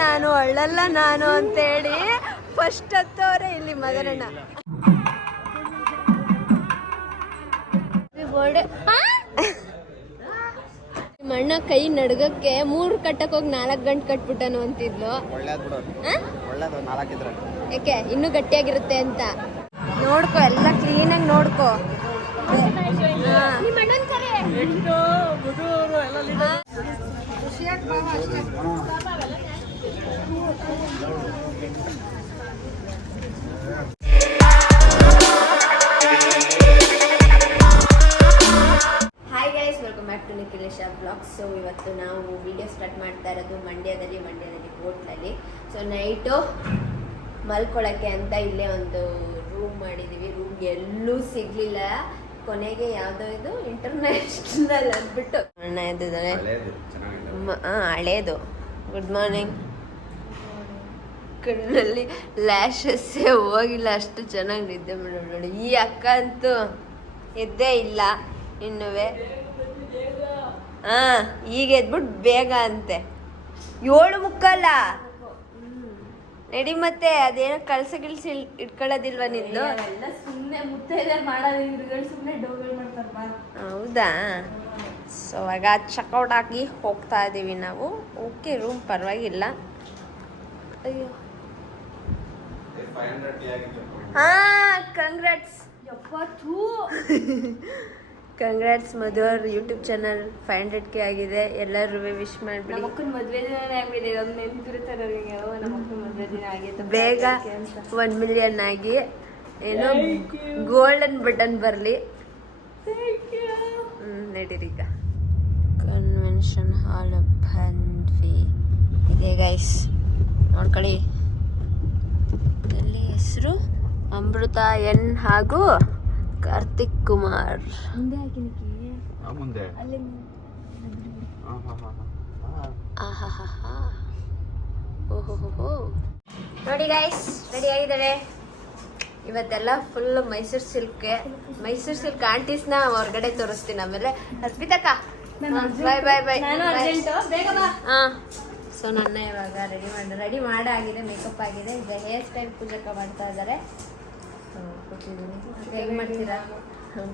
ನಾನು ಒಳ್ಳಲ್ಲ ನಾನು ಅಂತೇಳಿ ಫಸ್ಟ್ ಹತ್ತವ್ರೆ ಇಲ್ಲಿ ಮದನಣ್ಣ. ಮಣ್ಣ ಕೈ ನಡ್ಗಕ್ಕೆ 3 ಕಟ್ಟಕ್ ಹೋಗಿ 4 ಗಂಟೆ ಕಟ್ಬಿಟ್ಟನು ಅಂತಿದ್ಲು. ಯಾಕೆ ಇನ್ನೂ ಗಟ್ಟಿಯಾಗಿರುತ್ತೆ ಅಂತ. ನೋಡ್ಕೊ, ಎಲ್ಲ ಕ್ಲೀನಾಗಿ ನೋಡ್ಕೊ. Hi guys, welcome back to Nikhilesh vlogs. So ಇವತ್ತು ನಾವು ವಿಡಿಯೋ ಸ್ಟಾರ್ಟ್ ಮಾಡ್ತಾ ಇರೋದು ಮಂಡ್ಯದಲ್ಲಿ ಹೋಟ್ಲಲ್ಲಿ. ಸೊ ನೈಟು ಮಲ್ಕೊಳ್ಳೋಕ್ಕೆ ಅಂತ ಇಲ್ಲೇ ಒಂದು ರೂಮ್ ಮಾಡಿದ್ದೀವಿ. ರೂಮ್ ಎಲ್ಲೂ ಸಿಗಲಿಲ್ಲ. ಕೊನೆಗೆ ಯಾವುದೋ ಇದು ಇಂಟರ್ನ್ಯಾಷನಲ್ ಅಂದ್ಬಿಟ್ಟು ಅಣ್ಣ ಎದ್ದಿದ್ದಾರೆ. ಹಳೇದು. Good morning. ಕಣ್ಣಲ್ಲಿ ಲ್ಯಾಶಸ್ಸೇ ಹೋಗಿಲ್ಲ, ಅಷ್ಟು ಚೆನ್ನಾಗಿ ನಿದ್ದೆ ಮಾಡಿ ನೋಡಿ. ಈ ಅಕ್ಕ ಅಂತೂ ಎದ್ದೇ ಇಲ್ಲ ಇನ್ನುವೆ. ಈಗ ಎದ್ಬಿಟ್ಟು ಬೇಗ ಅಂತೆ. 7:45 ನಡಿ. ಮತ್ತೆ ಅದೇನೋ ಕಳ್ಸಿ ಇಟ್ಕೊಳ್ಳೋದಿಲ್ವ ನಿಂದು? ಹೌದಾ? ಸೊ ಆಗ ಚೆಕ್ಔಟ್ ಆಗಿ ಹೋಗ್ತಾ ಇದ್ದೀವಿ ನಾವು. ಓಕೆ, ರೂಮ್ ಪರವಾಗಿಲ್ಲ. ಅಯ್ಯೋ ಕಂಗ್ರಾಟ್ಸ್. ಕಂಗ್ರಾಟ್ಸ್ ಮಧು ಅವ್ರ ಯೂಟ್ಯೂಬ್ ಚಾನಲ್ 500K ಆಗಿದೆ. ಎಲ್ಲರೂ ವಿಶ್ ಮಾಡಿಬಿಡಿ. ಬೇಗ 1 ಮಿಲಿಯನ್ ಆಗಿ ಏನೋ ಗೋಲ್ಡನ್ ಬಟನ್ ಬರಲಿ. ನಡೀರಿ. ಈಗ ಕನ್ವೆನ್ಷನ್ ಹಾಲ್ ಬಂದ್ವಿ. ಇದೆ ಗೈಸ್, ನೋಡ್ಕೊಳ್ಳಿ. ಇಲ್ಲಿ ಹೆಸರು ಅಮೃತ ಎನ್ ಹಾಗೂ ಕಾರ್ತಿಕ್ ಕುಮಾರ್. ನೋಡಿ ಗೈಸ್, ರೆಡಿ ಆಗಿದ್ದಾರೆ. ಇವತ್ತೆಲ್ಲ ಫುಲ್ ಮೈಸೂರು ಸಿಲ್ಕ್ ಆಂಟೀಸ್ನ ಹೊರಗಡೆ ತೋರಿಸ್ತೀನಿ. ಆಮೇಲೆ ಅರ್ಪಿತಕ್ಕ ಬಾಯ್ ಬಾಯ್ ಬಾಯ್. ಸೊ ನನ್ನ ಇವಾಗ ರೆಡಿ ಮಾಡಾಗಿದೆ, ಮೇಕಪ್ ಆಗಿದೆ. ಈಗ ಹೇರ್ ಸ್ಟೈಲ್ ಪೂಜಕ ಮಾಡ್ತಾ ಇದ್ದಾರೆ. ಕೊಟ್ಟಿದ್ದೀನಿ. ಹೇಗೆ ಮಾಡ್ತೀರಾ?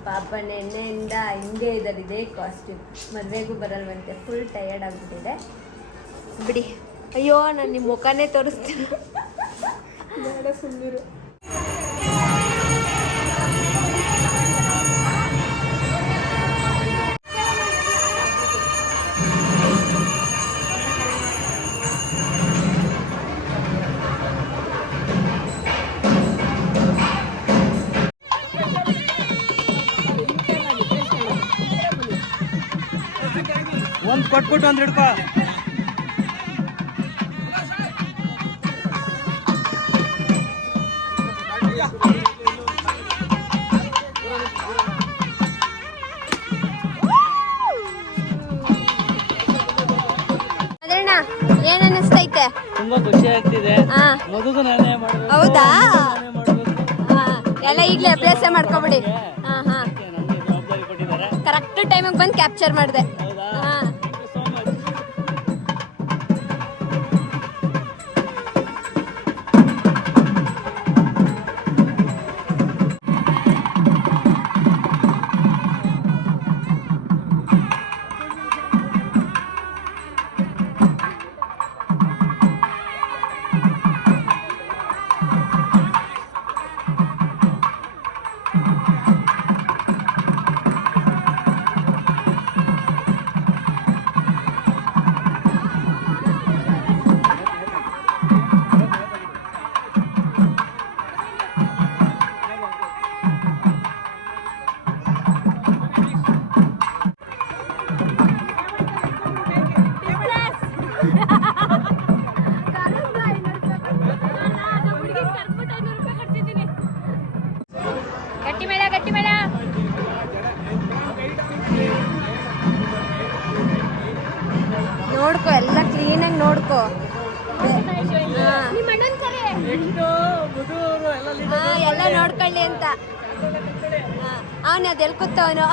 ಪಾಪ ನೆನ್ನೆಯಿಂದ ಹಿಂಗೆ ಇದ್ದಾರೆ, ಇದೇ ಕಾಸ್ಟ್ಯೂಮ್. ಮದುವೆಗೂ ಬರಲ್ವಂತೆ. ಫುಲ್ ಟಯರ್ಡ್ ಆಗಿಬಿಟ್ಟಿದೆ ಬಿಡಿ. ಅಯ್ಯೋ, ನಾನು ನಿಮ್ಮ ಮುಖನೇ ತೋರಿಸ್ತೀನಿ. ಸುಂದರ ಒಂದು ಕೊಟ್ಬಿಟ್ಟು ಒಂದು ಹಿಡ್ಕೊ. ಏನ್ ಅನಿಸ್ತೈತೆ? ತುಂಬಾ ಖುಷಿ ಆಗ್ತಿದೆ. ಹೌದಾ? ಎಲ್ಲ ಈಗಲೇ ಅಭ್ಯಾಸ ಮಾಡ್ಕೊಬಿಡಿ. ಕರೆಕ್ಟ್ ಟೈಮಿಗೆ ಬಂದು ಕ್ಯಾಪ್ಚರ್ ಮಾಡಿದೆ. ನೋಡ್ಕೊ, ಎಲ್ಲ ಕ್ಲೀನಾಗಿ ನೋಡ್ಕೊ. ಎಲ್ಲ ನೋಡ್ಕೊಳ್ಳಿ ಅಂತ. ಅವನು ಅದೆಲ್ಲಿ ಕೂತವನು.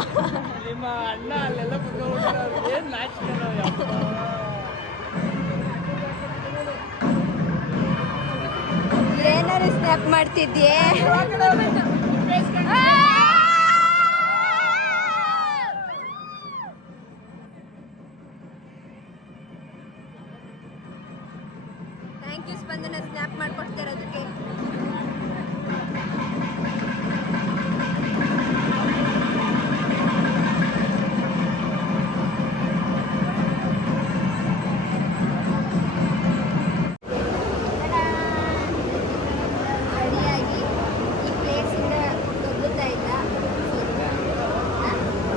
ಸ್ನ್ಯಾಪ್ ಮಾಡ್ತಿದ್ಯೆ. ಥ್ಯಾಂಕ್ ಯು ಸ್ಪಂದನ ಸ್ನ್ಯಾಪ್ ಮಾಡ್ಕೊಡ್ತಾ ಇರೋದಕ್ಕೆ.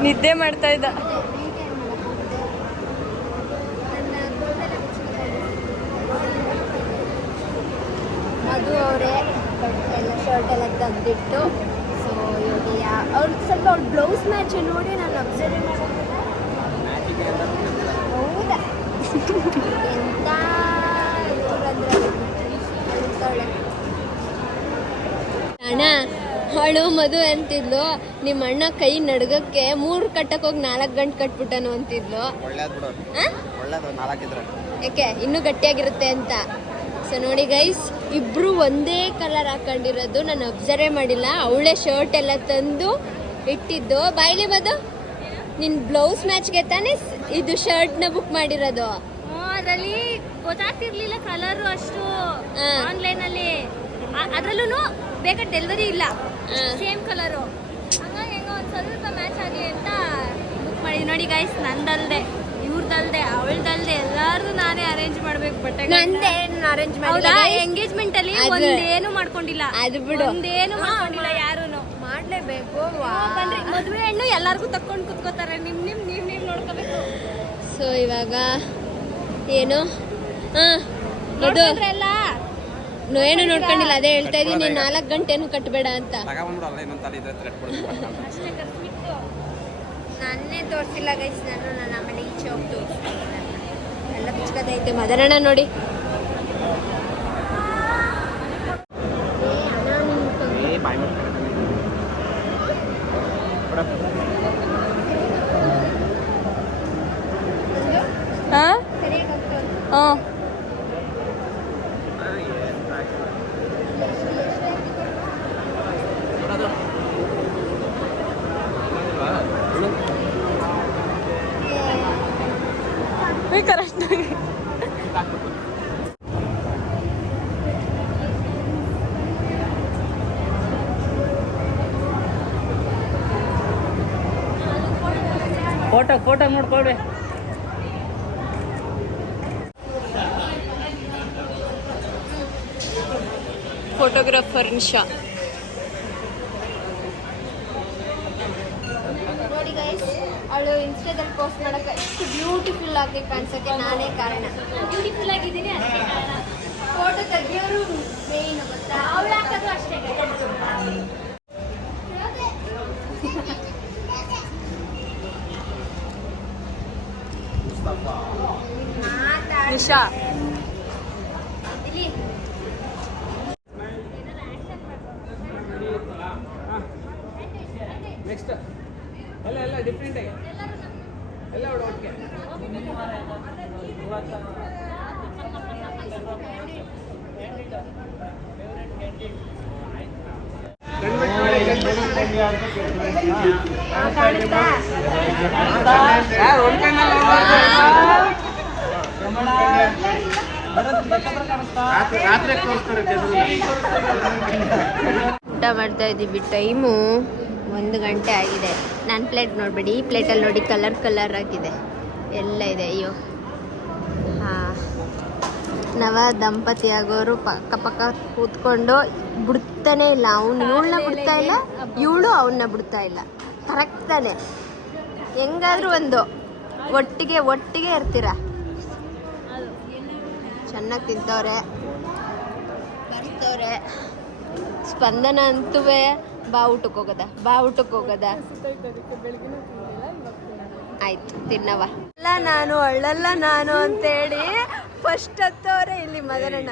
ನಿದ್ದೆ ಮಾಡ್ತಾ ಇದ್ದ. ಮಧು ಅವರೇ ಎಲ್ಲ ಶರ್ಟ್ ಎಲ್ಲ ತೆಗೆದಿಟ್ಟು. ಸೊ ಇವಾಗ ಅವ್ರು ಸ್ವಲ್ಪ ಅವ್ಳು ಬ್ಲೌಸ್ ಮ್ಯಾಚ್ ನೋಡಿ ನಾನು ಅಬ್ಸರ್ವ್ ಮಾಡೋದಿಲ್ಲ. ಹೌದಾ ಎಂತ ಅಣ್ಣ ಅವಳು ಮಧು ಅಂತಿದ್ಲು ನಿಮ್ಮ ಅಣ್ಣ ಕೈ ನಡ್ಗಕ್ಕೆ 3 ಕಟ್ಟಕ್ಕೆ ಹೋಗಿ 4 ಗಂಟೆ ಕಟ್ಬಿಟ್ಟನು ಅಂತಿದ್ಲು. ಯಾಕೆ ಇನ್ನೂ ಗಟ್ಟಿಯಾಗಿರುತ್ತೆ ಅಂತ. ಸೊ ನೋಡಿ ಗೈಸ್, ಇಬ್ರು ಒಂದೇ ಕಲರ್ ಹಾಕೊಂಡಿರೋದು ನಾನು ಅಬ್ಸರ್ವೇ ಮಾಡಿಲ್ಲ. ಅವಳೇ ಶರ್ಟ್ ಎಲ್ಲ ತಂದು ಇಟ್ಟಿದ್ದು. ಬಾಯ್ಲಿ ಮಧು, ನಿನ್ ಬ್ಲೌಸ್ ಮ್ಯಾಚ್ಗೆ ತಾನೇ ಇದು ಶರ್ಟ್ನ ಬುಕ್ ಮಾಡಿರೋದು. ಅದರಲ್ಲಿ ಗೊತ್ತಾಗ್ತಿರ್ಲಿಲ್ಲ ಕಲರು ಅಷ್ಟು ಆನ್ಲೈನ್ ಅಲ್ಲಿ. ಅದ್ರಲ್ಲೂ ಬೇಕಾದ ಡೆಲಿವರಿ ಇಲ್ಲ, ಸೇಮ್ ಕಲರು. ಹಂಗಾಗಿ ಹೆಂಗೋ ಒಂದು ಸ್ವಲ್ಪ ಮ್ಯಾಚ್ ಆಗಲಿ ಅಂತ ಬುಕ್ ಮಾಡಿದ್ವಿ. ನೋಡಿ ಗೈಸ್, ನಂದಲ್ದೆ ಇವ್ರದಲ್ದೆ ಅವಳದಲ್ದೆ ಎಲ್ಲಾರ್ದು ನಾನೇ ಅರೇಂಜ್ ಮಾಡ್ಬೇಕು ಬಟ್ಟೆ. ಅರೇಂಜ್ ಎಂಗೇಜ್ಮೆಂಟ್ ಅಲ್ಲಿ ಒಂದೇನು ಮಾಡ್ಕೊಂಡಿಲ್ಲ. ಅದು ಬಿಡು, ಒಂದೇನು ಮಾಡ್ಕೊಂಡಿಲ್ಲ. ಯಾರುನು ಮಾಡ್ಲೇಬೇಕು. ಬನ್ರಿ, ಮದುವೆ ಹೆಣ್ಣು ಎಲ್ಲಾರ್ಗು ತಕ್ಕೊಂಡು ಕುತ್ಕೋತಾರೆ. ನೀವ್ ನೋಡ್ಕೋಬೇಕು. ಸೊ ಇವಾಗ ಏನು ಮಧು ಏನು ನೋಡ್ಕೊಂಡಿಲ್ಲ. ಅದೇ ಹೇಳ್ತಾ ಇದೀನಿ, 4 ಗಂಟೆನು ಕಟ್ಟಬೇಡ ಅಂತ. ನನ್ನೇ ತೋರಿಸಿಲ್ಲ ಗೈಸ್. ನಾನು ಆಮೇಲೆ ಈಚೆ ಹೋಗಿ ತೋರಿಸ್ತೀನಿ. ಎಲ್ಲ ಬಿಚ್ಕದೈತೆ. ಮದರಣ್ಣ ನೋಡಿ, ಕರೆಕ್ಟ್ ಆಗಿ ಫೋಟೋ ನೋಡ್ಕೊಳ್ರಿ. ಫೋಟೋಗ್ರಾಫರ್ ನಿಶಾ. ನೋಡಿ ಗೈಸ್, ಅವಳು ಇನ್ಸ್ಟಾದಲ್ಲಿ ಪೋಸ್ಟ್ ಮಾಡಕ್ಕೆ ಎಷ್ಟು ಬ್ಯೂಟಿಫುಲ್ ಆಗಿ ಕಾಣಿಸೋಕ್ಕೆ ನಾನೇ ಕಾರಣ. ಬ್ಯೂಟಿಫುಲ್ ಆಗಿದ್ದೀನಿ, ಫೋಟೋ ತೆಗಿಯೋರು ಮೇನ್ ಗೊತ್ತಾ, ಅವಳು ಹಾಕೋದು ಅಷ್ಟೇ. ನಿಶಾ ಇಲ್ಲಿ ನೆಕ್ಸ್ಟ್ ಎಲ್ಲ ಡಿಫ್ರೆಂಟ್ ಆಗಿ ಎಲ್ಲ ಒಟ್ಟಿಗೆ ಊಟ ಮಾಡ್ತಾ ಇದ್ದೀವಿ. ಟೈಮು 1 ಗಂಟೆ ಆಗಿದೆ. ನನ್ನ ಪ್ಲೇಟ್ ನೋಡಬೇಡಿ, ಈ ಪ್ಲೇಟಲ್ಲಿ ನೋಡಿ ಕಲರ್ ಆಗಿದೆ, ಎಲ್ಲ ಇದೆ. ಅಯ್ಯೋ ಹಾಂ, ನವ ದಂಪತಿ ಆಗೋರು ಪಕ್ಕ ಕೂತ್ಕೊಂಡು ಬಿಡ್ತಾನೆ ಇಲ್ಲ. ಅವನು ಇವಳನ್ನ ಬಿಡ್ತಾ ಇಲ್ಲ, ಇವಳು ಅವನ್ನ ಬಿಡ್ತಾ ಇಲ್ಲ. ಕರೆಕ್ಟ್ ತಾನೆ, ಹೆಂಗಾದ್ರೂ ಒಂದು ಒಟ್ಟಿಗೆ ಇರ್ತೀರ. ಚೆನ್ನಾಗಿ ತಿಂತವ್ರೆ, ಬರ್ತವ್ರೆ. ಸ್ಪಂದನ ಅಂತೂ ಬಾ ಊಟಕ್ಕೆ ಹೋಗೋದ. ಆಯ್ತು ತಿನ್ನವ. ಅಳ್ಳಲ್ಲ ನಾನು ಅಂತೇಳಿ ಫಸ್ಟ್ ಹತ್ತವ್ರೆ ಇಲ್ಲಿ ಮದನಣ್ಣ.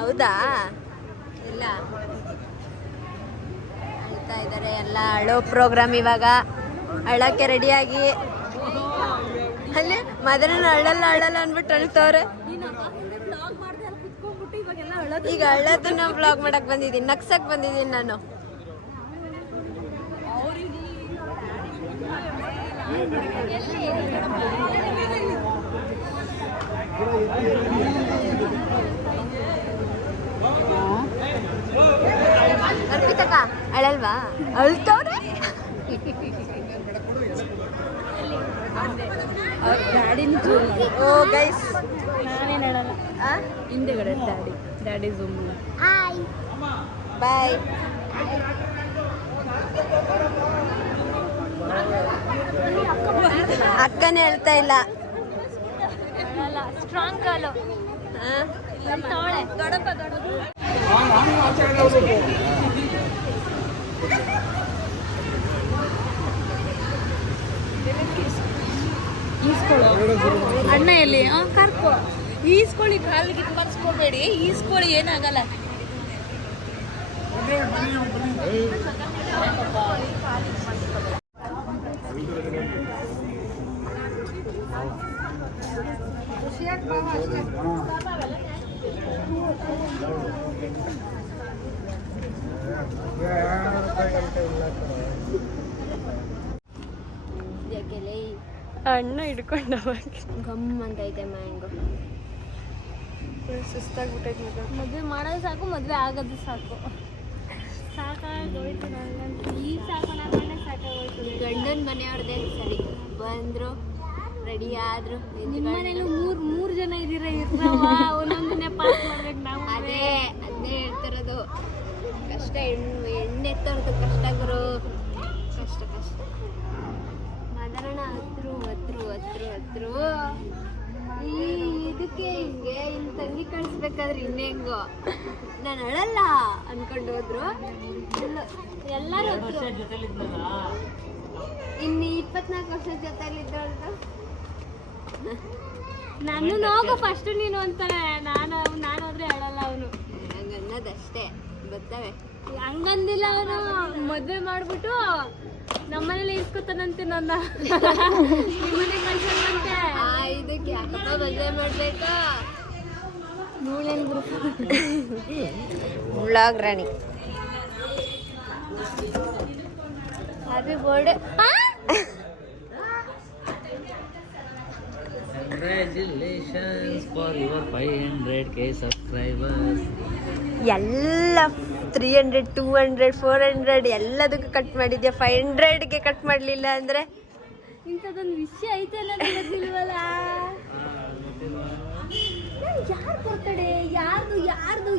ಹೌದಾ? ಇಲ್ಲ ಅಳ್ತಾ ಇದ್ದಾರೆ. ಎಲ್ಲ ಅಳೋ ಪ್ರೋಗ್ರಾಮ್ ಇವಾಗ. ಅಳಕ್ಕೆ ರೆಡಿಯಾಗಿ ಅಲ್ಲಿ ಮದನಣ್ಣ ಅಳ್ಳಲ್ಲ ಅಂದ್ಬಿಟ್ಟು ಅಳ್ತವ್ರೆ. ಈಗ ಹಳ್ಳದನ್ನ ಬ್ಲಾಗ್ ಮಾಡಕ್ ಬಂದಿದ್ದೀನಿ, ನಗ್ಸಕ್ ಬಂದಿದ್ದೀನಿ ನಾನು. ಅರ್ಪಿತಕ್ಕ ಅಳಲ್ವಾ? ಅಳ್ತವ್ರೆ. ಓ ಗೈಸ್, ನಾನೇನು ಹೇಳಲ್ಲ. ಹಿಂದೆಗಡೆ ಡ್ಯಾಡಿ ಝೂಮ್. ಬಾಯ್. ಅಕ್ಕನೇ ಹೇಳ್ತಾ ಇಲ್ಲ. ಸ್ಟ್ರಾಂಗ್ ಕಾಲು ತವಳೆ ದೊಡ್ಡಪ್ಪ ಅಣ್ಣ ಎಲ್ಲಿ ಕರ್ಕೊ ಈಸ್ಕೊಳ್ಳಿ, ಕಾಲಿಗೆ ಕರ್ಸ್ಕೊಬೇಡಿ, ಈಸ್ಕೊಳ್ಳಿ, ಏನಾಗಲ್ಲ. ಅಣ್ಣ ಹಿಡ್ಕೊಂಡ ಗಮ್ ಅಂತ ಐತೆ ಮ್ಯಾಂಗೋ. ಸುಸ್ತಾಗ್ಬಿಟ್ಟೈತೆ. ಮದುವೆ ಮಾಡೋದು ಸಾಕು, ಮದುವೆ ಆಗೋದು ಸಾಕು. ಸಾಕಾಗೋಯ್ತು ನನಗಂತೂ. ಈಗ ಸಾಕು, ನಾನು ಸಾಕಾಗೋಯ್ತು. ಗಂಡನ ಮನೆಯವ್ರದ್ದೇ ಸರಿ, ಬಂದ್ರು ರೆಡಿ ಆದ್ರು. ನಿಮ್ಮ ಮನೇಲಿ ಮೂರು ಜನ ಇರ್ತಾವ, ಒಂದೊಂದನ್ನೇ ಪಾಸ್ ಮಾಡ್ಬೇಕು ನಾವು. ಅದನ್ನೇ ಹೇಳ್ತಿರೋದು. ಕಷ್ಟ ಎಣ್ಣೆ ಎತ್ತೋರ್ದು ಕಷ್ಟ ಗುರು, ಕಷ್ಟ ಕಷ್ಟ. ಮಾತಾಡೋಣ ಹತ್ರು ಇದಕ್ಕೆ ಹಿಂಗೆ ಇನ್ನು ತಂಗಿ ಕಳಿಸ್ಬೇಕಾದ್ರೆ ಇನ್ನೇ ಹೆಂಗೋ ನಾನು ಅಳಲ್ಲ ಅನ್ಕೊಂಡು ಹೋದ್ರು. ಎಲ್ಲರೂ ಇನ್ನು 24 ವರ್ಷದ ಜೊತೆಲಿದ್ದವಳ್ದು. ನಾನು ಹೋಗು ಫಸ್ಟ್ ನೀನು ಅಂತಾನೆ. ನಾನು ಹೋದ್ರೆ ಅಳಲ್ಲ ಅವನು. ಹಂಗ ಅನ್ನೋದಷ್ಟೇ, ಬರ್ತವೆ. ಹಂಗಂದಿಲ್ಲ ಅವನು. ಮದುವೆ ಮಾಡ್ಬಿಟ್ಟು ನಮ್ಮನೇಲಿ ಇಸ್ಕೊತಾನಂತೆ ನನ್ನ. ನಿಮ್ಮನೆ ಕಳ್ಸಂತೆ. ಇದಕ್ಕೆ ಯಾಕಪ್ಪ ಮದುವೆ ಮಾಡ್ಬೇಕಾ? ಮೂಳೇನ್ ಗ್ರೂಪ್ ವ್ಲಾಗ್ ರಾಣಿ. Happy birthday. Congratulations for your 500k subscribers. ಎಲ್ಲ 300 200 400 ಎಲ್ಲದಕ್ಕೂ ಕಟ್ ಮಾಡಿದ್ಯಾ. 500ಗೆ ಕಟ್ ಮಾಡಲಿಲ್ಲ ಅಂದರೆ ಇಂಥದ್ದೊಂದು ವಿಷಯ ಐತೆ ಅನ್ನೋದು ಗೊತ್ತಿಲ್ವಲ್ಲ. ಯಾರು ಬರ್ತಡೆ, ಯಾರ್ದು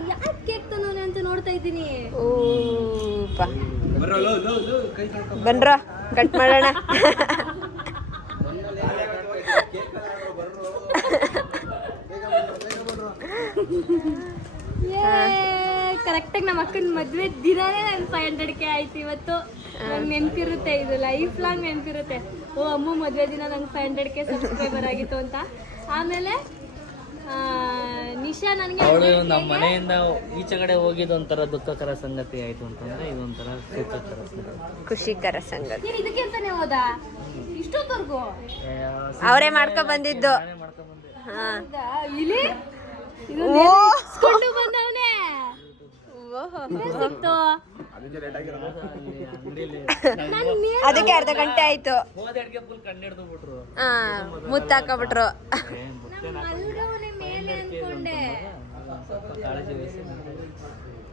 ಕೇಕ್ ತಂದವನೆ ಅಂತ ನೋಡ್ತಾ ಇದ್ದೀನಿ. ಓಪ ಬನ್ರ ಕಟ್ ಮಾಡೋಣ. ಕರೆಕ್ಟಾಗಿ ನಮ್ಮ ಅಕ್ಕನ ಮದುವೆ ದಿನಾನೇ ನನ್ನ 500k ಆಯ್ತು ಇವತ್ತು. ನಂಗೆ ನೆನಪಿರುತ್ತೆ, ಇದು ಲೈಫ್ ಲಾಂಗ್ ನೆನಪಿರುತ್ತೆ. ಓ ಅಮ್ಮ ಮದುವೆ ದಿನ ನಂಗೆ 500k ಸಬ್ಸ್ಕ್ರೈಬರ್ ಆಗಿತ್ತು ಅಂತ. ಆಮೇಲೆ ನಿಶಾ ನನಗೆ ಅವಳು ನಮ್ಮ ಮನೆಯಿಂದ ಈಚೆ ಕಡೆ ಹೋಗಿದ್ದು ಒಂಥರ ದುಃಖಕರ ಸಂಗತಿ ಆಯ್ತು ಅಂತಂದ್ರೆ ಇದೊಂಥರ ಸುಖಕರ ಸಂಗತಿ, ಖುಷಿಕರ ಸಂಗತಿ. ನೀನು ಇದಕ್ಕೆ ಅಂತಾನೆ ಹೋದ ಇಷ್ಟೊತ್ತವರೆಗೂ? ಅವರೇ ಮಾಡ್ಕೊ ಬಂದಿದ್ದು. ಇಲ್ಲಿ ಇಸ್ಕೊಂಡು ಬಂದವನೇ ಸಿಕ್ತು. ಅದಕ್ಕೆ ಅರ್ಧ ಗಂಟೆ ಆಯ್ತು. ಫುಲ್ ಕಣ್ಣಿಡ್ದು ಬಿಟ್ರು, ಮುತ್ತಾಕೊಬಿಟ್ರು.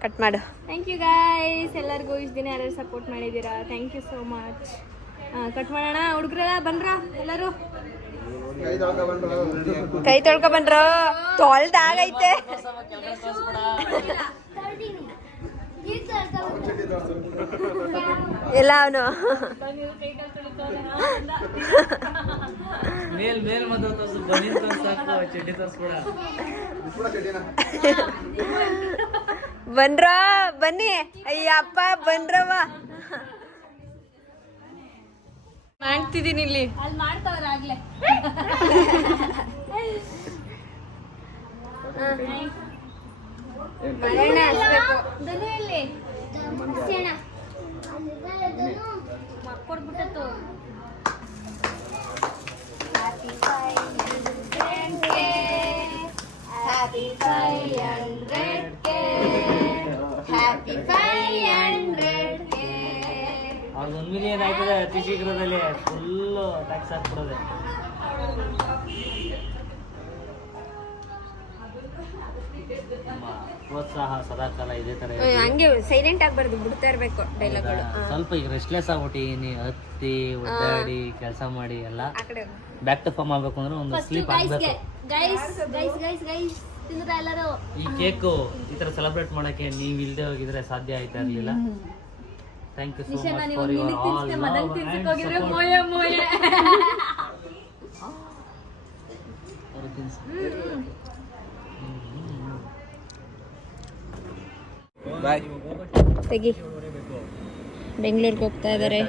ಕಟ್ ಮಾಡು. ಥ್ಯಾಂಕ್ ಯು ಗೈಸ್, ಎಲ್ಲರಿಗೂ ಇಷ್ಟು ದಿನ ಯಾರು ಸಪೋರ್ಟ್ ಮಾಡಿದ್ದೀರಾ, thank you so much. Cut ಮಾಡೋಣ ಹುಡುಗ್ರ, ಬನ್ರ ಎಲ್ಲರೂ. ಕೈ ತೊಳ್ಕೊ ಬಂದ್ರು, ತೊಳ್ದಾಗೈತೆ ಎಲ್ಲ ಅವನು. ಮೇಲ್ ಮತ್ತೆ ಬನ್ನಿ ಸಾಕು, ಚಡ್ಡಿ ತೋರಿಸ್ಬಿಡ. ಬನ್ರ ಬನ್ನಿ. ಅಯ್ಯಪ್ಪ ಬನ್ರವ. ಮಾಡ್ತಿದ್ದೀನಿ ಇಲ್ಲಿ. ಅಲ್ಲಿ ಮಾಡ್ತಾವ್ರ ಆಗ್ಲೇ. ಮಳೆಣ್ಣ ಹಚ್ಬೇಕು. ಧನು ಎಲ್ಲಿ? ಮಕ್ಕೊಡ್ಬಿಟ್ಟತ್ತು. Happy 500K. ಇದಾಯ್ತದೆ ಅತಿ ಶೀಘ್ರದಲ್ಲಿ ಫುಲ್ಲು ಟ್ಯಾಕ್ಸ್ ಹಾಕ್ಬಿಡೋದೆ. ನಮ್ಮ ಪ್ರೋತ್ಸಾಹ ಸದಾಕಾಲ ಇದೇ ಥರ ಇರ್ಲಿ. ಹಂಗೆ ಸೈಲೆಂಟ್ ಆಗ್ಬಾರ್ದು, ಬಿಡ್ತಾ ಇರ್ಬೇಕು ಡೈಲಾಗ್ಗಳು. ಸ್ವಲ್ಪ ಈಗ ರೆಸ್ಟ್ಲೆಸ್ ಆಗ್ಬಿಟ್ಟಿನಿ, ಹತ್ತಿ ಒದ್ದಾಡಿ ಕೆಲಸ ಮಾಡಿ ಎಲ್ಲ ಆ ಕಡೆ ಬ್ಯಾಕ್ ಟು ಫಾರ್ಮ್ ಆಗ್ಬೇಕು ಅಂದ್ರೆ ಒಂದು ಸ್ಲೀಪ್ ಆಗ್ಬೇಕು. ಗೈಸ್ ತಿಂದ್ರ ಎಲ್ಲರೂ. ಈ ಕೇಕು ಈ ತರ ಸೆಲೆಬ್ರೇಟ್ ಮಾಡಕ್ಕೆ ನೀವು ಇಲ್ಲದೆ ಹೋಗಿದ್ರೆ ಸಾಧ್ಯ ಆಯ್ತಾ ಇರ್ಲಿಲ್ಲ. Thank you so much for your all love bye. ತೆಗಿ. ಬೆಂಗಳೂರಿಗೆ ಹೋಗ್ತಾ ಇದ್ದಾರೆ.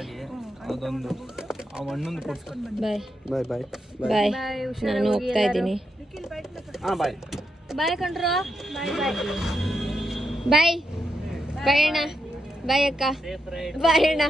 ಅದೊಂದು ಆ ಮಣ್ಣೊಂದು ಕೊಡ್ಸ್ಕೊಂಡು ಬಾಯ್ ಬಾಯ್ ಬಾಯ್ ಬಾಯ್. ನಾನು ಹೋಗ್ತಾ ಇದ್ದೀನಿ. ಹಾಂ ಬಾಯ್. ಬಾಯ್ ಕಣ್ರು. ಬಾಯ್ ಬಾಯ್. ಬಾಯ್ ಬಾಯ್ ಅಣ್ಣ. ಬಾಯ್ ಅಕ್ಕ. ಬಾಯ್ ಅಣ್ಣ.